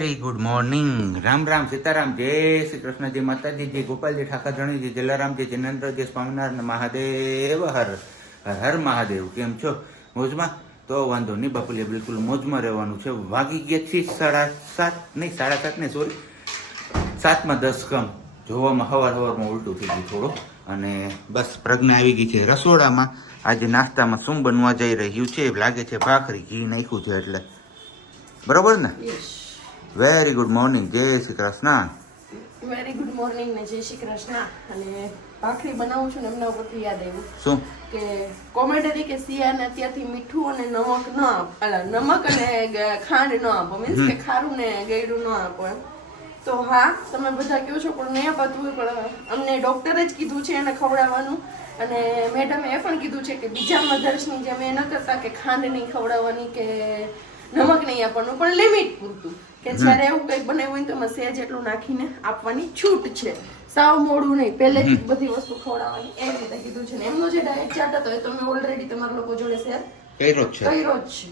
Very good morning. Ram Ram, Sitaram, જય શ્રી કૃષ્ણ, જય માતાજી, જય ગોપાલજી, ઠાકરધણીજી, જલારામજી, જિનેન્દ્રજી, સ્વામિનારાયણ, મહાદેવ હર હર હર મહાદેવ. કેમ છો? મોજમાં? તો વાંધો નહીં બાપુલી, બિલકુલ મોજમાં રહેવાનું છે. વાગી ગયા છે 7:30 નહીં, સોરી 7:10 કમ. જોવામાં સવારમાં ઉલટું થઈ ગયું થોડું. અને બસ પ્રજ્ઞા આવી ગઈ છે રસોડામાં. આજે નાસ્તામાં શું બનવા જઈ રહ્યું છે? લાગે છે ભાખરી, ઘી નાખ્યું છે એટલે. બરોબર ને? વેરી ગુડ મોર્નિંગ, જય Shri Krishna. Very good morning ને જય શ્રી કૃષ્ણ. અને ભાખરી બનાવું છું ને એમના ઉપરથી યાદ આવ્યું શું કે કોમેન્ટ હતી કે સિયાને અત્યારથી મીઠું અને નમક ન આપો, નમક અને ખાંડ ન આપો, મીન્સ કે ખારું ને ગળ્યું ન આપો એમ. તો હા, તમે બધા કહો છો પણ નહીં અપાતું હોય, પણ અમને ડોક્ટરે જ કીધું છે એને ખવડાવવાનું. અને મેડમે એ પણ કીધું છે કે બીજા મધર્સની જેમ એ ન કરતા કે ખાંડ નહીં ખવડાવવાની કે નમક નહીં આપવાનું, પણ લિમિટ પૂરતું. કે જ્યારે એવું કંઈક બનાવ્યું હોય તો એમાં સહેજ એટલું નાખીને આપવાની છૂટ છે, સાવ મોડું નહીં, પહેલેથી જ બધી વસ્તુ ખવડાવવાની એ રીતે કીધું છે. ને એમનો જે ડાયટ ચાર્ટ હતો એ તો મેં ઓલરેડી તમારા લોકો જોડે શેર કર્યો જ છે.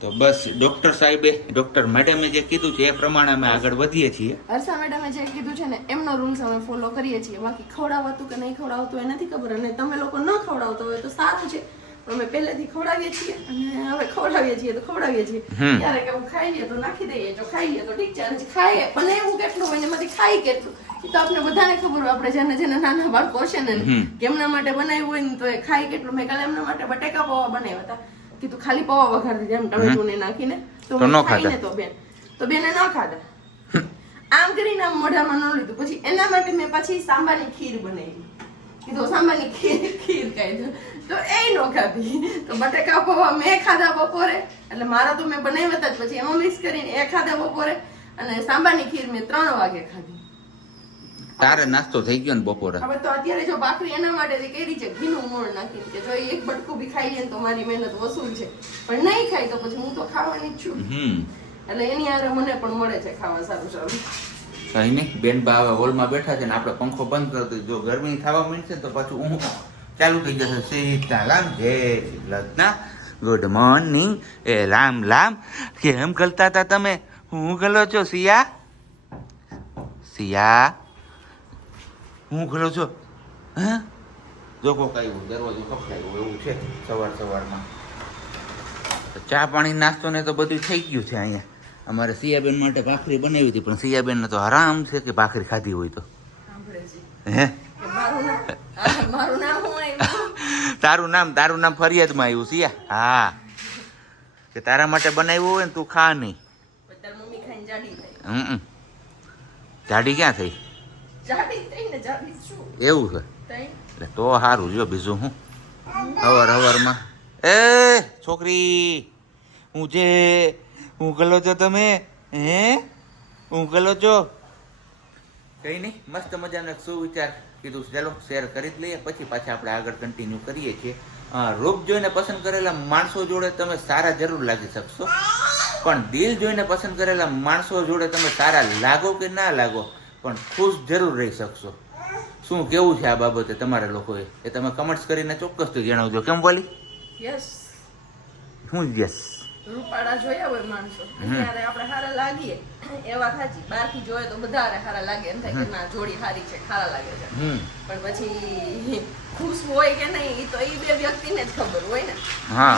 તો બસ ડોક્ટર સાહેબે, ડોક્ટર મેડમે જે કીધું છે એ પ્રમાણે અમે આગળ વધીએ છીએ. હર્ષા મેડમે જે કીધું છે ને એમનો રૂલ્સ અમે ફોલો કરીએ છીએ. બાકી ખવડાવતું કે નહીં ખવડાવતું એ નથી ખબર, અને તમે લોકો ન ખવડાવતો હોય તો સારું છે. અમે પહેલેથી ખવડાવીએ છીએ અને હવે ખવડાવીએ છીએ તો ખવડાવીએ છીએ. ક્યારેક એવું ખાઈએ તો નાખી દઈએ, જો ખાઈએ તો ઠીક છે, અને ખાઈએ પણ એવું કેટલું હોય એમાંથી ખાઈ કેટલું એ તો આપણે બધાને ખબર હોય. આપણે જેને નાના બાળકો છે ને કે એમના માટે બનાવ્યું હોય ને તો એ ખાઈ કેટલું. મેં કાલે એમના માટે બટેકા પૌવા બનાવ્યા હતા, કીધું ખાલી પૌવા વઘારી દીધા એમ ટમેટું ને નાખીને, તો ખાઈને તો બેને ન ખાધા. આમ કરીને આમ મોઢામાં ન લીધું. પછી એના માટે મેં પછી સાંબાની ખીર બનાવી, કીધું સાંબાની ખીર ખાઈ દો, તો એ નો ખાધી. તો બટેકા પૌવા મેં ખાધા બપોરે, એટલે મારા તો મેં બનાવ્યા હતા જ, પછી એમાં મિક્સ કરીને એ ખાધા બપોરે, અને સાંબાની ખીર મેં 3 વાગે ખાધી. તારે નાસ્તો થઈ ગયો ને બપોરે? હવે તો અત્યારે જો ભાખરી એના માટે કરી છે ઘીનું મોણ નાખીને, કે જો એક બટકું બી ખાઈ લે તો મારી મહેનત વસૂલ છે, પણ નહીં ખાય તો પછી હું તો ખાવાની જ છું. એટલે એની હારે મને પણ મળે છે ખાવા સારું સારું. કઈ નહીં, બેન બા હોલમાં બેઠા છે ને આપણે પંખો બંધ કરી દઈએ. જો ગરમી થવા માંડશે તો પાછું ઊંઘ ચાલુ થઈ જશે. સીતારામ, જય શ્રી કૃષ્ણ, ગુડ મોર્નિંગ. એ રામ રામ. કેમ કરતા હતા તમે? હું ગલો છો સિયા? સિયા હું ગલો છો? હા, જો કોક આવ્યું, દરવાજો ખખડાયો એવું છે સવારમાં. ચા પાણી નાસ્તો ને તો બધું થઈ ગયું છે અહીંયા. અમારે સિયાબેન માટે ભાખરી બનાવી હતી, પણ સિયાબેન ને તો આરામ છે કે ભાખરી ખાધી હોય તો. હે, તારું નામ ફરિયાદમાં આવ્યું સિયા? હા, કે તારા માટે બનાવ્યું હોય ને તું ખા નહીં. જાડી ક્યાં થઈ? એવું છે એટલે તો સારું. જો બીજું હું હવારમાં એ છોકરી હું જે હું ગલો છો તમે? હે, હું ગલો છો? કઈ નહીં, મસ્ત મજાનો સુવિચાર કીધું, ચાલો શેર કરી જ લઈએ, પછી પાછા આપણે આગળ કન્ટિન્યુ કરીએ છીએ. રૂપ જોઈને પસંદ કરેલા માણસો જોડે તમે સારા જરૂર લાગી શકશો, પણ દિલ જોઈને પસંદ કરેલા માણસો જોડે તમે સારા લાગો કે ના લાગો, પણ ખુશ જરૂર રહી શકશો. શું કેવું છે આ બાબતે તમારે લોકોએ? એ તમે કમેન્ટ્સ કરીને ચોક્કસથી જણાવજો. કેમ બોલી? યસ. હું યસ? રૂપાળા જોયા હોય માણસો ત્યારે આપણે સારા લાગીએ, એવા સાચી. બહારથી જોઈએ તો બધા સારા લાગે, એમ થાય કે ના જોડી સારી છે, સારા લાગે છે. પણ પછી ખુશ હોય કે નહીં એ તો એ બે વ્યક્તિને જ ખબર હોય ને,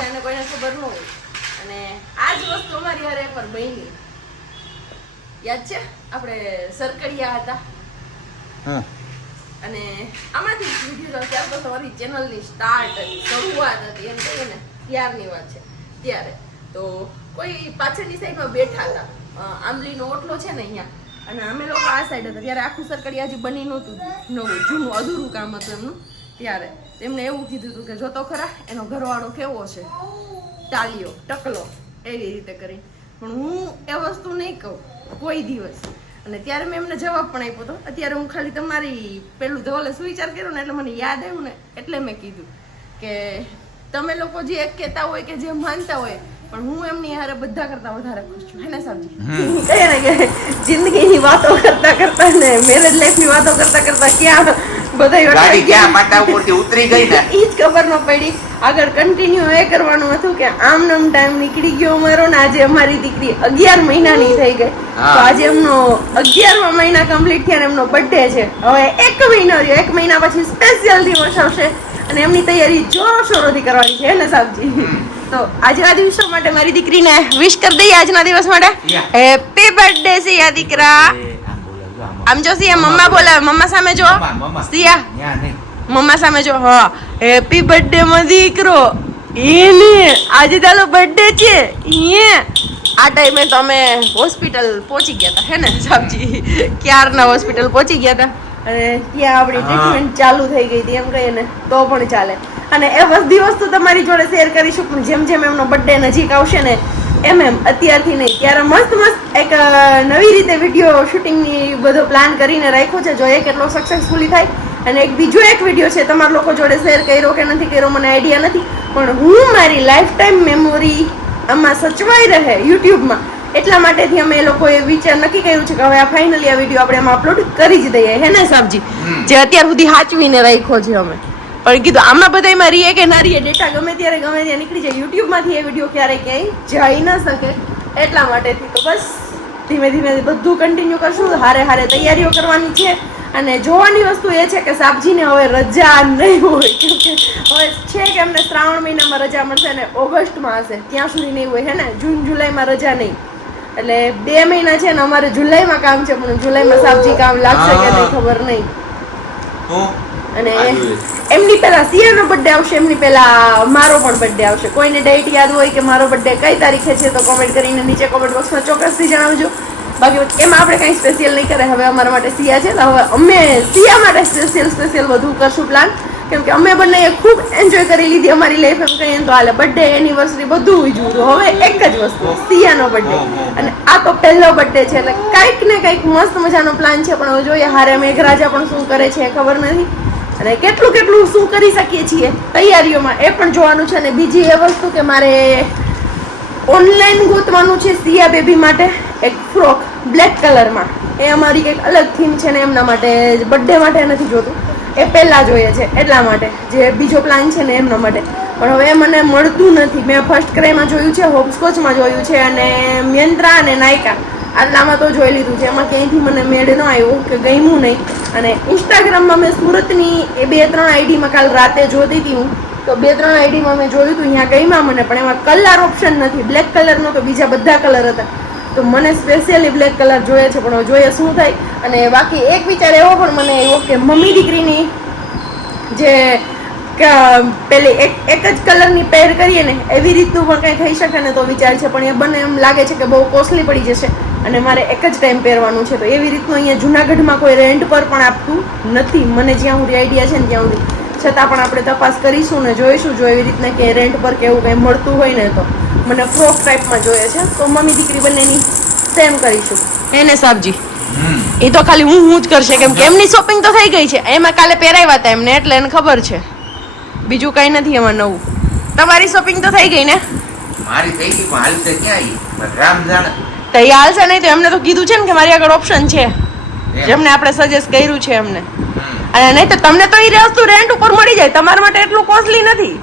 એને કોઈને ખબર ન હોય. અને આ જ વસ્તુ અમારી હારે એકવાર બની. યાદ છે આપણે સરકડિયા હતા અને આમાંથી વિડીયો ત્યાર તો તમારી ચેનલની શરૂઆત હતી એમ કહીએ ને, ત્યારની વાત છે. ત્યારે તો કોઈ પાછળની સાઈડમાં બેઠા હતા, આંબલીનો ઓટલો છે ને અહીંયા, અને અમે લોકો આ સાઈડ હતા. ત્યારે આખું સરકડિયા હજી બની નહોતું, નવું જૂનું અધૂરું કામ હતું એમનું. ત્યારે તેમણે એવું કીધું હતું કે જોતો ખરા એનો ઘરવાળો કેવો છે, ટાલિયો ટકલો, એવી રીતે કરી. પણ હું એ વસ્તુ નહીં કહું કોઈ દિવસ. અને ત્યારે મેં એમને જવાબ પણ આપ્યો હતો. અત્યારે હું ખાલી તમારી પેલું ધોલે સુવિચાર કર્યો ને એટલે મને યાદ આવ્યું ને, એટલે મેં કીધું કે તમે લોકો જે એક કહેતા હોય કે જે માનતા હોય, પણ હું એમની હારે બધા કરતા વધારે ખુશ છું. હે ને સાબજી? કહીએ ને કે જિંદગીની વાતો કરતા કરતા ને મેરેજ લાઈફની વાતો કરતા કરતા ક્યાં બધાય ગાડી ક્યાં પાટા ઉપરથી ઉતરી ગઈ ને ઈ જ ખબર ન પડી. આગળ કન્ટિન્યુ એ કરવાનું હતું કે આમ નમ ટાઈમ નીકળી ગયો અમારો ને આજે અમારી દીકરી 11 મહિનાની થઈ ગઈ. તો આજે એમનો 11મા મહિના કમ્પ્લીટ થયા ને એમનો બર્થડે છે. હવે 1 મહિનો રહ્યો, 1 મહિના પછી સ્પેશિયલ દિવસ આવશે અને એમની તૈયારી જોરશોરોથી કરવાની છે ને સાહેબજી. તો આજના દિવસો માટે મારી દીકરીને વિશ કરી દઈએ. આજના દિવસ માટે હેપી બર્થડે સિયા દીકરા. આમ જો સિયા મમ્મા બોલાવે, મમ્મા સામે જો સિયા, મમ્મા સામે જો. હા, હેપી બર્થડે માં દીકરો. એને આજે તારો બર્થડે છે. આ ટાઈમે તો અમે હોસ્પિટલ પહોંચી ગયા હતા હે ને સાહેબજી, ક્યારના હોસ્પિટલ પહોંચી ગયા હતા અને ત્યાં આપણી ટ્રીટમેન્ટ ચાલુ થઈ ગઈ હતી એમ કહીએ ને તો પણ ચાલે. અને એ બધી વસ્તુ તમારી જોડે શેર કરીશું પણ જેમ જેમ એમનો બર્થડે નજીક આવશે ને એમ અત્યારથી નહીં, ત્યારે મસ્ત મસ્ત એક નવી રીતે વિડીયો શૂટિંગની બધો પ્લાન કરીને રાખ્યો છે. જોઈએ કેટલો સક્સેસફુલી થાય. અને એક બીજો એક વિડીયો છે તમારા લોકો જોડે શેર કર્યો કે નથી કર્યો મને આઈડિયા નથી, પણ હું મારી લાઈફ ટાઈમ મેમોરી આમાં સચવાઈ રહે યુટ્યુબમાં એટલા માટેથી અમે એ લોકોએ વિચાર નક્કી કર્યું છે કે હવે આ ફાઇનલી આ વિડીયો આપણે આમાં અપલોડ કરી જ દઈએ હે ને સાહેબજી, જે અત્યાર સુધી સાચવીને રાખ્યો છે અમે. પણ કીધું આમાં બધામાં રહીએ કે ના રહીએ, ડેટા ગમે ત્યારે નીકળી જાય યુટ્યુબમાંથી એ વિડીયો ક્યારેય ક્યાંય જઈ ન શકે એટલા માટેથી. તો બસ ધીમે ધીમે બધું કન્ટિન્યુ કરશું. હારે હારે તૈયારીઓ કરવાની છે અને જોવાની વસ્તુ એ છે કે સાબજીને હવે રજા નહીં હોય, કેમ કે હવે છે કે એમને શ્રાવણ મહિનામાં રજા મળશે ને ઓગસ્ટમાં હશે, ત્યાં સુધી નહીં હોય હે ને, જૂન જુલાઈમાં રજા નહીં. એટલે 2 મહિના છે ને અમારે જુલાઈમાં કામ છે પણ જુલાઈમાં સાબજી કામ લાગશે કે નહીં ખબર નહીં. અને એમની પહેલા સિયાનો બર્થડે આવશે, એમની પહેલા મારો પણ બર્થડે આવશે. કોઈને ડેટ યાદ હોય કે મારો બર્થડે કઈ તારીખે છે તો કોમેન્ટ કરીને નીચે કોમેન્ટ બોક્સમાં ચોક્કસથી જણાવજો. બાકી એમાં આપણે કંઈ સ્પેશિયલ નહીં કરે. હવે અમારા માટે સિયા છે તો હવે અમે સિયા માટે સ્પેશિયલ બધું કરશું પ્લાન, કેમ કે અમે બંને ખૂબ એન્જોય કરી લીધી અમારી લાઈફ એમ કહીએ તો હાલે. બર્થડે એનિવર્સરી બધું ઉજવું. હવે એક જ વસ્તુ સિયાનો બર્થડે અને આ તો પહેલો બર્થડે છે એટલે કંઈક ને કંઈક મસ્ત મજાનો પ્લાન છે. પણ હવે જોઈએ હારે મેઘરાજા પણ શું કરે છે ખબર નથી અને કેટલું કેટલું શું કરી શકીએ છીએ તૈયારીઓમાં એ પણ જોવાનું છે. અને બીજી એ વસ્તુ કે મારે ઓનલાઈન ગોતવાનું છે સિયા બેબી માટે એક ફ્રોક બ્લેક કલરમાં. એ અમારી કંઈક અલગ થીમ છે ને એમના માટે બર્થડે માટે નથી જોતું, એ પહેલાં જોઈએ છે એટલા માટે. જે બીજો પ્લાન છે ને એમના માટે પણ હવે મને મળતું નથી. મેં ફર્સ્ટ ક્રાઈમાં જોયું છે, હોપસ્કોચમાં જોયું છે અને મિયંત્રા અને નાયકા આટલામાં તો જોઈ લીધું છે. એમાં ક્યાંયથી મને મેળ ન આવ્યો કે ગમ્યું નહીં. અને ઇન્સ્ટાગ્રામમાં મેં સુરતની એ 2-3 આઈડીમાં કાલ રાતે જોતી હતી હું, તો 2-3 આઈડીમાં મેં જોયું હતું અહીંયા ગમ્યા મને, પણ એમાં કલર ઓપ્શન નથી. બ્લેક કલરનો તો બીજા બધા કલર હતા તો મને સ્પેશિયલી બ્લેક કલર જોઈએ છે પણ જોઈએ શું થાય. અને બાકી એક વિચાર એવો પણ મને આવ્યો કે મમ્મી દીકરીની જે પેલી એક જ કલરની પેર કરીએ ને એવી રીતનું પણ કંઈ થઈ શકે ને તો વિચાર છે. પણ એ બંને એમ લાગે છે કે બહુ કોસ્ટલી પડી જશે અને મારે એક જ ટાઈમ પહેરવાનું છે. તો એવી રીતનું અહીંયા જુનાગઢમાં કોઈ રેન્ટ પર પણ આપતું નથી મને જ્યાં સુધી આઈડિયા છે ને ત્યાં સુધી. છતાં પણ આપણે તપાસ કરીશું ને જોઈશું જો એવી રીતના કે રેન્ટ પર કે એવું કંઈ મળતું હોય ને તો. મને ફ્રોક ટાઈપમાં જોઈએ છે તો મમ્મી દીકરી બંનેની સેમ કરીશું એને સાબજી. એ તો ખાલી હું જ કરશે કેમ કે એમની શોપિંગ તો થઈ ગઈ છે, એમાં કાલે પહેરાવ્યા હતા એમને એટલે એને ખબર છે. બીજું કઈ નથી એમાં નવું. તમારી શોપિંગ તો થઈ ગઈ ને? મારી થઈ ગઈ પણ હાલશે ક્યાં રામ જાણે. તો એ હાલશે નહીં તો એમને તો કીધું છે ને કે મારી આગળ ઓપ્શન છે જેમને આપણે સજેસ્ટ કર્યું છે એમને. અને નહીં તો તમને તો એ વસ્તુ રેન્ટ ઉપર મળી જાય, તમારા માટે એટલું કોસ્ટલી નથી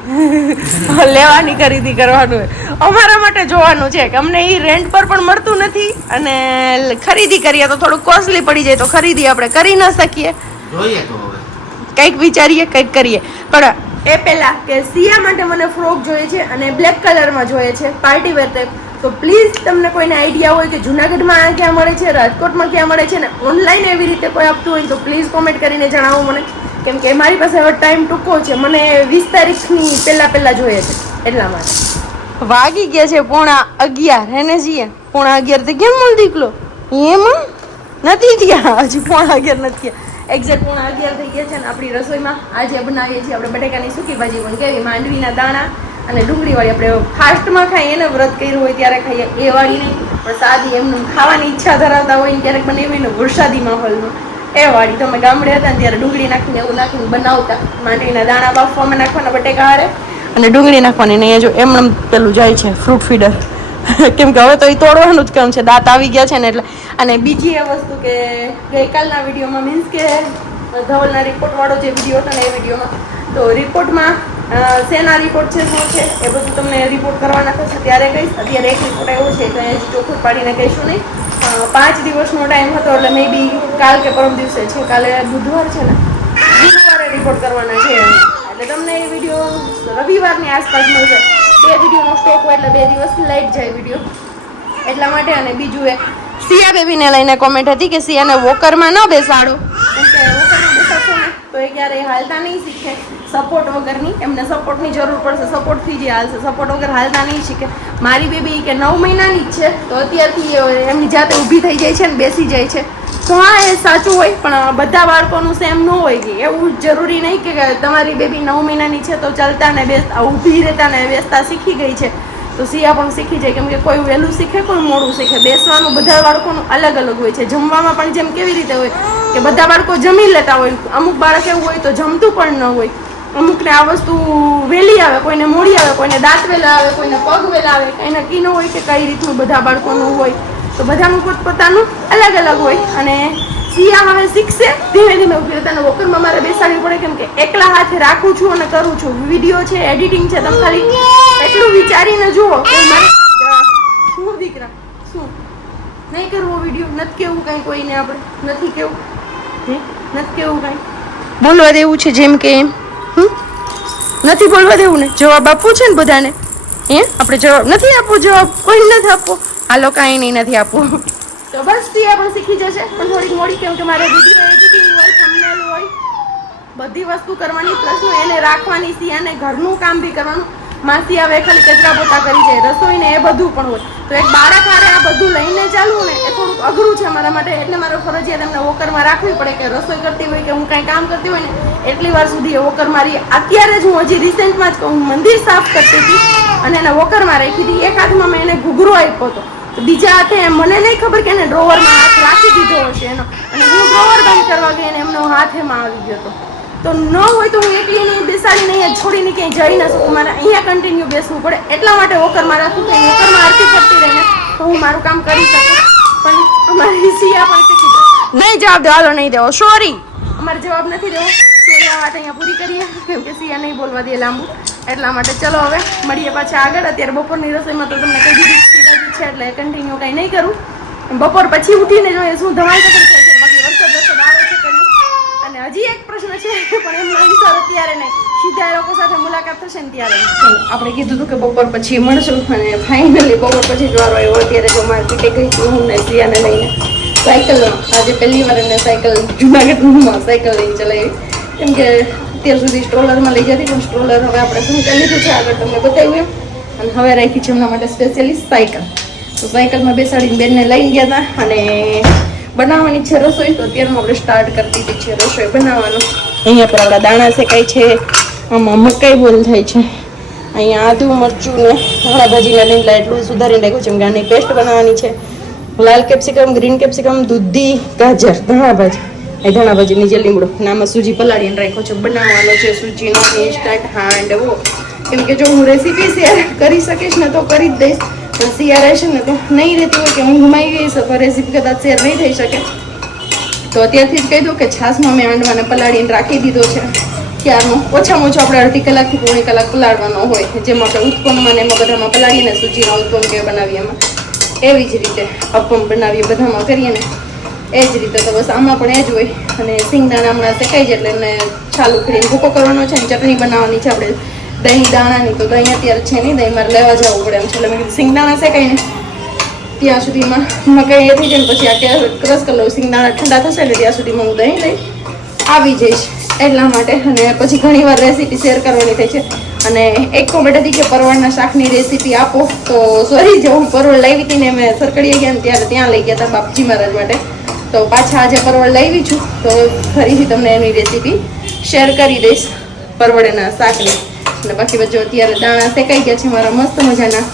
લેવાની ખરીદી કરવાનું. અમારા માટે જોવાનું છે કે અમને એ રેન્ટ પર પણ મળતું નથી અને ખરીદી કરીએ તો થોડું કોસ્ટલી પડી જાય તો ખરીદી આપણે કરી ન શકીએ. જોઈએ તો હવે કંઈક વિચારીએ કંઈક કરીએ. પણ એ પહેલા કે સિયા માટે મને ફ્રોક જોઈએ છે અને બ્લેક કલરમાં જોઈએ છે પાર્ટી વેર ટાઈપ. તો પ્લીઝ તમને કોઈને આઈડિયા હોય કે જુનાગઢમાં ક્યાં મળે છે, રાજકોટમાં ક્યાં મળે છે ને ઓનલાઈન એવી રીતે કોઈ આપતું હોય તો પ્લીઝ કોમેન્ટ કરીને જણાવો મને, કેમ કે મારી પાસે હવે ટાઈમ ટૂંકો છે. મને 20 તારીખની પહેલા જોઈએ છે એટલા માટે. વાગી ગયા છે 11:30 હેને છીએ 11:30 તો કેમ મળ દીકલો એમાં નથી થયા હજી 11:30 નથી થયા. એક્ઝેક્ટ 11:30 થઈ ગયા છે ને આપણી રસોઈમાં આજે બનાવીએ છીએ આપણે બટેકાની સૂકી ભાજી પણ કેવી માંડવીના દાણા અને ડુંગળીવાળી. આપણે ફાસ્ટમાં ખાઈએ ને વ્રત કર્યું હોય ત્યારે ખાઈએ એ વાળી નહીં પણ સાદી એમનું ખાવાની ઈચ્છા ધરાવતા હોય ને ક્યારેક બનાવી ને વરસાદી માહોલમાં એ વાળી. તો અમે ગામડે હતા ને ત્યારે ડુંગળી નાખીને એવું નાખીને બનાવતા. માંડવીના દાણા બાફવામાં નાખવાના બટેકા હારે અને ડુંગળી નાખવાની ને અહીંયા જો એમ પેલું જાય છે ફ્રૂટ ફીડર કેમ કે હવે તો એ તોડવાનું જ કામ છે, દાંત આવી ગયા છે ને એટલે. અને બીજી એ વસ્તુ કે ગઈકાલના વિડીયોમાં મીન્સ કે ધવલના રિપોર્ટવાળો જે વિડીયો હતો ને એ વિડીયોમાં. તો રિપોર્ટમાં શેના રિપોર્ટ છે શું છે એ બધું તમને રિપોર્ટ કરવાના થશે ત્યારે કહીશ. અત્યારે એક રિપોર્ટ આવ્યો છે એટલે ચોખ્ખું પાડીને કહીશું નહીં. 5 દિવસનો ટાઈમ હતો એટલે મે બી કાલ કે પરમ દિવસે છે, કાલે બુધવાર છે ને, ગુરુવારે રિપોર્ટ કરવાના છે. એટલે તમને એ વિડીયો રવિવારની આસપાસ મળશે. 2 વિડીયોનો સ્ટોક હોય એટલે 2 દિવસ લાઈટ જાય વિડીયો એટલા માટે. અને બીજું એક સિયા બેબીને લઈને કોમેન્ટ હતી કે સિયાને વોકરમાં ન બેસાડો, કેમ કે વોકરમાં બેસાડશો ને તો એ ક્યારેય હાલતા નહીં શીખે. સપોર્ટ વગરની એમને સપોર્ટની જરૂર પડશે, સપોર્ટથી જ હાલશે, સપોર્ટ વગર હાલતા નહીં શીખે. મારી બેબી કે 9 મહિનાની જ છે તો અત્યારથી એમની જાતે ઊભી થઈ જાય છે ને બેસી જાય છે. તો હા એ સાચું હોય, પણ બધા બાળકોનું સેમ ન હોય કે એવું જરૂરી નહીં કે તમારી બેબી 9 મહિનાની છે તો ચાલતા ને બેસતા ઊભી રહેતા ને બેસતા શીખી ગઈ છે. તો સિયા પણ શીખી જાય, કેમ કે કોઈ વહેલું શીખે કોઈ મોડું શીખે. બેસવાનું બધા બાળકોનું અલગ અલગ હોય છે. જમવામાં પણ જેમ કેવી રીતે હોય કે બધા બાળકો જમી લેતા હોય, અમુક બાળક એવું હોય તો જમતું પણ ન હોય. અમુકને આ વસ્તુ વહેલી આવે, કોઈને મોડી આવે, કોઈને દાંત વહેલા આવે, કોઈને પગ વહેલા આવે, કંઈ નક્કી ન હોય કે કઈ રીતનું બધા બાળકોનું હોય. તો બધાનું પોતપોતાનું અલગ અલગ હોય. અને સિયા હવે શીખશે ધીમે ધીમે ઊભી રહેતા. વોકરમાં મારે બેસાડવી પડે, કેમ કે એકલા હાથે રાખું છું અને કરું છું. વિડીયો છે, એડિટિંગ છે, તમે ખાલી એટલું વિચારીને જુઓ કે મારે શું દીકરા શું નહીં કરવો વિડીયો. નથી કેવું કાંઈ કોઈને, આપણે નથી કેવું, નથી કેવું કાંઈ બોલવા દેવું છે જેમ કે એમ નથી બોલવા દેવું ને, જવાબ આપવો છે ને બધાને. આપણે જવાબ નથી આપવો, જવાબ કોઈ નથી આપવો. હાલો કાંઈ નહીં નથી આપવું. તો બસ સિયા પણ શીખી જશે, પણ થોડીક મોડી, કેમ કે મારે વિડીયો એડિટિંગ હોય, થંબનેલ હોય, બધી વસ્તુ કરવાની, પ્લસ એને રાખવાની, સિયાને ઘરનું કામ બી કરવાનું. માસી આવે ખાલી કચરા પોતા કરી જાય, રસોઈ ને એ બધું પણ હોય. તો એક બાળક હારે આ બધું લઈને ચાલવું ને એ થોડુંક અઘરું છે મારા માટે. એટલે મારે ફરજિયાત એમને વોકરમાં રાખવી પડે કે રસોઈ કરતી હોય કે હું કાંઈ કામ કરતી હોય ને એટલી વાર સુધી એ વોકર મારી. અત્યારે જ હું હજી રિસેન્ટમાં જ હું મંદિર સાફ કરતી હતી અને એને વોકરમાં રાખી હતી. એક હાથમાં મેં એને ઘૂઘરો આપ્યો હતો, તો બીજા હાથે મને નહીં ખબર કે એને ડ્રોવરમાં હાથ રાખી દીધો હશે એનો, અને હું ડ્રોવર બંધ કરવા ગઈ અને એમનો હાથ એમાં આવી ગયો હતો. તો ન હોય તો હું એકલી નહીં બેસાડીને અહીંયા છોડીને ક્યાંય જઈ ન શકું, મારે અહીંયા કન્ટિન્યુ બેસવું પડે. એટલા માટે વોકરમાં રાખું કે વોકરમાં આરતી કરતી રહીને તો હું મારું કામ કરી શકું. પણ અમારી સિયા પણ શીખી જાય. નહીં જવાબ દો, હાલો નહીં દેવો, સોરી, અમારે જવાબ નથી દેવો. સોરી, આ વાત અહીંયા પૂરી કરીએ, કેમ કે સિયા નહીં બોલવા દે લાંબુ. એટલા માટે ચલો હવે મળીએ પાછા આગળ. અત્યારે બપોરની રસોઈમાં તો તમને કહી દીધી છે એટલે કન્ટિન્યુ કંઈ નહીં કરું. બપોર પછી ઉઠીને જોઈએ શું ધમાલ થાય છે. બાકી વરસાદ આવે છે કે નહીં. અને હજી એક પ્રશ્ન છે, પણ એમનો આન્સર અત્યારે નહીં, સીધા એ લોકો સાથે મુલાકાત થશે ને ત્યારે. આપણે કીધું હતું કે બપોર પછી મળશું, અને ફાઇનલી બપોર પછી જ વારો આવ્યો. અત્યારે જો માર્કેટે ગઈ છું હું ને સિયાને લઈને સાયકલ. આજે પહેલી વાર એને સાયકલ જુનાગઢમાં સાયકલ લઈને ચલાવી, કેમ કે અત્યાર સુધી સ્ટ્રોલરમાં લઈ જતી, પણ સ્ટ્રોલર હવે આપણે શું કરી લીધું છે આગળ તમને બતાવ્યું એમ. અને હવે રાખી છે એમના માટે સ્પેશિયલી સાયકલ. તો સાયકલમાં બેસાડીને બેનને લઈને ગયા હતા અને બનાવવાની છે રસોઈ. તો અત્યારમાં આપણે સ્ટાર્ટ કરી દીધી છે રસોઈ બનાવવાનું. અહીંયા પર આપણા દાણા શેકાય છે, આમાં મકાઈ બોલ થાય છે, અહીંયા આદુ મરચું ને ધાણા ભાજીના લીંડા એટલું સુધારીને રાખ્યું છે, કેમ કે આની પેસ્ટ બનાવવાની છે. લાલ કેપ્સિકમ, ગ્રીન કેપ્સિકમ, દૂધી, ગાજર, ધાણા ભાજી, એ ધાણા ભાજીની જે લીમડો નામાં સૂજી પલાળીને રાખ્યો છે. બનાવવાનો છે સૂજીનો ઇન્સ્ટન્ટ હાંડવો. કેમ કે જો હું રેસીપી શેર કરી શકીશ ને તો કરી જ દઈશ, પણ શેર રહેશે ને તો નહીં રહેતી હોય કે હું ઘુમાઈ ગઈ છું, રેસીપી કદાચ શેર નહીં થઈ શકે. તો અત્યારથી જ કહી દઉં કે છાશમાં મેં હાંડવાને પલાળીને રાખી દીધો છે ક્યારનો. ઓછામાં ઓછો આપણે અડધી કલાકથી પોણી કલાક પલાળવાનો હોય, જેમાં આપણે ઉત્પન્નમાં ને એમાં બધામાં પલાળીને સૂજીનો ઉત્પન્ન કે બનાવીએ એમાં, એવી જ રીતે અપમ બનાવીએ બધામાં કરીએ ને એ જ રીતે. તો બસ આમાં પણ એ જ હોય. અને સિંગદાણા હમણાં શેકાઈ જાય એટલે એમને છાલ ઉખડીને ભૂકો કરવાનો છે, અને ચટણી બનાવવાની છે આપણે દહીં દાણાની. તો દહીં અત્યારે છે નહીં, દહીં મારે લેવા જવું પડે એમ છે. એટલે મેં કીધું સિંગદાણા શેકાઈને ત્યાં સુધીમાં મકાઈ એ થઈ જાય ને પછી આ ક્રશ કરી લઉં. સિંગદાણા ઠંડા થશે ને ત્યાં સુધીમાં હું દહીં લઈ આવી જઈશ એટલા માટે. અને પછી ઘણી વાર રેસીપી શેર કરવાની થઈ છે. અને એક કોમેન્ટ હતી કે પરવળના શાકની રેસીપી આપો, તો સોરી જો હું પરવળ લાવી હતી ને મેં સરકડીએ ગયા ને ત્યારે ત્યાં લઈ ગયા હતા બાપજી મહારાજ માટે. તો પાછા આજે પરવળ લાવી છું, તો ફરીથી તમને એની રેસીપી શેર કરી દઈશ પરવળના શાકની. અને બાકી બધું અત્યારે દાણા શેકાઈ ગયા છે મારા મસ્ત મજાના.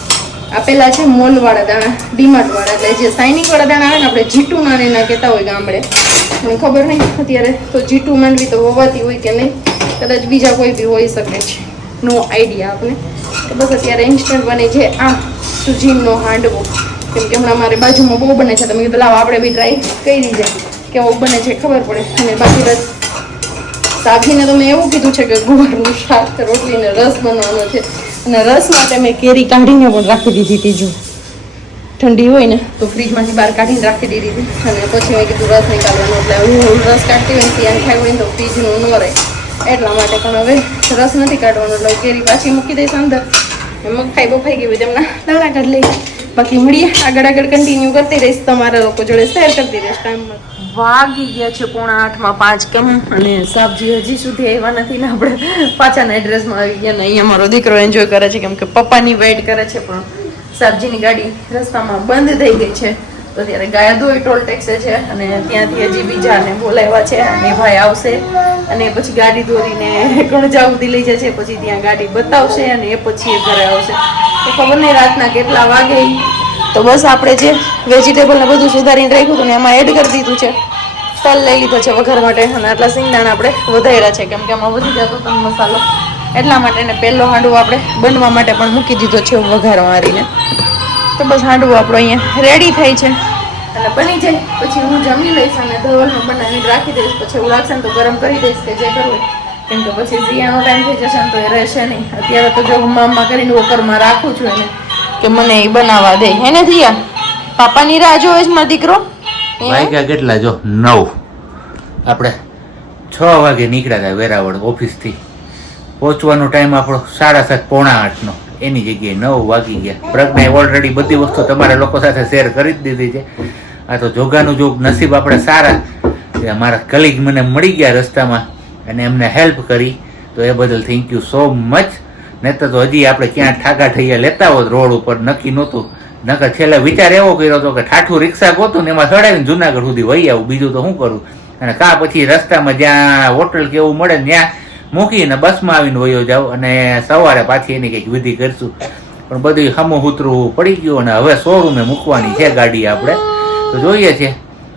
આપેલા છે મોલવાળા દાણા, ડીમાર્ટવાળા, એટલે જે સાઇનિંગવાળા દાણા આવે ને આપણે જીટુ નાને ના કહેતા હોય ગામડે. મને ખબર નહીં અત્યારે તો જીટુ માંડવી તો હોવાતી હોય કે નહીં, કદાચ બીજા કોઈ બી હોઈ શકે છે, નો આઈડિયા આપણે. તો બસ અત્યારે ઇન્સ્ટન્ટ બને છે આ સૂજીનો હાંડવો. કેમ કે હમણાં મારી બાજુમાં બહુ બને છે, તમે કીધું લાવો આપણે બી ટ્રાય કરી જાય કેવો બને છે ખબર પડે. અને બાકી બસ સાબજીને તો મેં એવું કીધું છે કે ગુવારનું શાક રોટલી ને રસ બનાવવાનો છે અને રસ માટે મેં કેરી કાઢીને પણ રાખી દીધી હતી. જો ઠંડી હોય ને તો ફ્રીજમાંથી બહાર કાઢીને રાખી દીધી હતી અને પછી મેં કીધું રસ નીકાળવાનો એટલે હું રસ કાઢતી હોય ત્યાં ખાઈ હોય ને તો ફ્રીજનું ન રહે એટલા માટે. પણ હવે રસ નથી કાઢવાનો એટલે કેરી પાછી મૂકી દઈશ અંદર. મગફાઈ બફાઈ ગઈ હોય તેમના દાણા કાઢ લઈ. બાકી મળીએ આગળ કન્ટિન્યુ કરતી રહીશ, તમારા લોકો જોડે શેર કરતી રહીશ. ટાઈમમાં વાગી ગયા છે 4:45 કેમ, અને સાબજી હજી સુધી આવ્યા નથી ને આપણે પાછાના એડ્રેસમાં આવી ગયા ને અહીંયા મારો દીકરો એન્જોય કરે છે કેમ કે પપ્પાની વેઇટ કરે છે. પણ સાબજીની ગાડી રસ્તામાં બંધ થઈ ગઈ છે તો ત્યારે ગાયદોઈ ટોલ ટેક્સે છે અને ત્યાંથી હજી બીજાને બોલાવ્યા છે અને ભાઈ આવશે અને પછી ગાડી દોરીને ગણજા સુધી લઈ જશે, પછી ત્યાં ગાડી બતાવશે અને એ પછી એ ઘરે આવશે. તો ખબર નહીં રાતના કેટલા વાગે. તો બસ આપણે જે વેજીટેબલ ને બધું સુધારીને રાખ્યું હતું ને એમાં એડ કરી દીધું છે. તલ લઈ લીધો છે વઘાર માટે અને આટલા સિંગદાણા આપણે વધાર્યા છે કેમ કે આમાં વધી જતો હતો મસાલો એટલા માટે. ને પહેલો હાંડવો આપણે બનવા માટે પણ મૂકી દીધો છે વઘાર મારીને. તો બસ હાંડવો આપણો અહીંયા રેડી થાય છે અને બની જાય પછી હું જમી લઈશ અને ધવલને બનાવીને રાખી દઈશ. પછી એવું લાગશે ને તો ગરમ કરી દઈશ કે જે કરવું, કેમ કે પછી ઝિયાનો ટાઈમ થઈ જશે ને તો એ રહેશે નહીં. અત્યારે તો જો મામા કરીને વોકરમાં રાખું છું એને કે મને એ બનાવવા દે. હે ને ધિયા, પાપાની રાહ જોવે છે મારો દીકરો. વાગ્યા કેટલા જો 9. આપણે 6 વાગે નીકળ્યા હતા વેરાવળ ઓફિસથી. પહોંચવાનો ટાઈમ આપણો 7:30 પોણા 8નો, એની જગ્યાએ 9 વાગી ગયા. પ્રજ્ઞાએ ઓલરેડી બધી વસ્તુ તમારા લોકો સાથે શેર કરી જ દીધી છે. આ તો જોગાનું જો નસીબ આપણે સારા કે અમારા કલીગ મને મળી ગયા રસ્તામાં અને એમને હેલ્પ કરી, તો એ બદલ થેન્ક યુ સો મચ. નહીતર તો હજી આપણે ક્યાં ઠાકા ઠૈયા લેતા હોત રોડ ઉપર, નક્કી નહોતું. નકર છેલ્લે વિચાર એવો કર્યો હતો કે ઠાઠું રિક્ષા ગોતું ને એમાં ચડાવીને જુનાગઢ સુધી વહી આવું, બીજું તો શું કરું. અને કાં પછી રસ્તામાં જ્યાં હોટલ કે એવું મળે ને ત્યાં મૂકીને બસમાં આવીને વયો જાવ અને સવારે પાછી એની કંઈક વિધિ કરશું. પણ બધું હમું ઉતરવું પડી ગયું અને હવે શોરૂમે મૂકવાની છે ગાડી આપણે. તો જોઈએ છે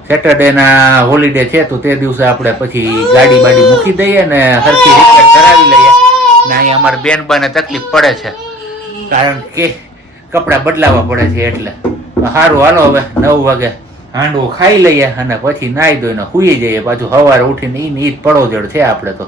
સેટરડેના હોલિડે છે તો તે દિવસે આપણે પછી ગાડી બાડી મૂકી દઈએ ને સરખી રિપેર કરાવી લઈએ. ને અહીંયા અમારે બેનબાને તકલીફ પડે છે કારણ કે કપડાં બદલાવવા પડે છે એટલે. સારું હાલો હવે 9 વાગે હાંડવો ખાઈ લઈએ અને પછી નાહી ધોઈને સૂઈ જઈએ. પાછું સવારે ઉઠીને ઈ જ પડોજડ છે આપણે તો.